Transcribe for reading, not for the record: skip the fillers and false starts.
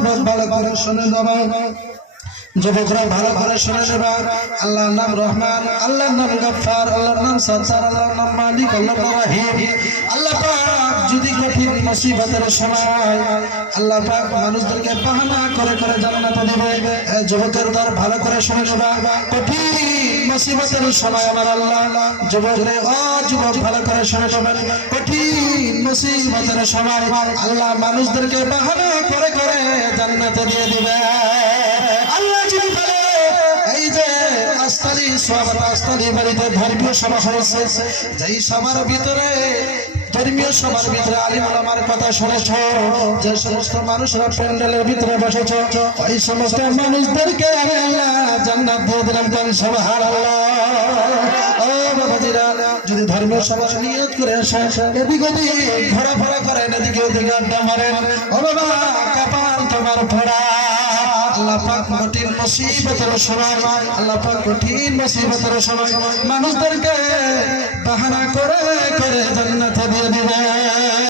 যুবক ভালো করে শুনে যাবা, যুবকরা ভালো করে শুনে যাবা। আল্লাহর নাম রহমান, আল্লাহর নাম গফফার, আল্লাহর নাম সত্তার, আল্লাহর নাম মালিক, আল্লাহর নাম রহিম। আল্লাহ পাক যদি কঠিন মুসিবতের সময় আল্লাহ পাক মানুষদেরকে বাহানা করে করে জান্নাতে দিবে। যুবকের দর ভালো করে শুনে যাবা, কঠিন মুসিবতের সময় আমার আল্লাহ যুবকরে ও যুবক ভালো করে শুনে যাবেন, কঠিন মুসিবতের সময় আল্লাহ মানুষদেরকে বাহানা করে করে জান্নাতে দিয়ে দিবে। আল্লাহ যদি বলে এই যে আস্তালি সবার আস্তালি বাড়িতে ধর্মীয় সভা হয়েছে, যেই সবার ভিতরে ধর্মীয় সবার ভিতরে আলিম ওলামার কথা শুনেছ, যে সমস্ত মানুষরা প্যান্ডেলের ভিতরে বসেছ, ওই সমস্ত মানুষদেরকে আমি আল্লাহ জান্নাত দিয়ে দিলাম। সুবহানাল্লাহ। ও বাবাজিরা, যদি ধর্মীয় সভার নিয়ত করে আসে, এদিক ওদিক ঘোরাফেরা করেন, এদিকে ওদিকে আড্ডা মারেন, ও বাবা কপাল তোমার ফোড়া। আল্লাহ পাক কঠিন মুসিবতের সময়, আল্লাহ পাক কঠিন মুসিবতের সময় মানুষদেরকে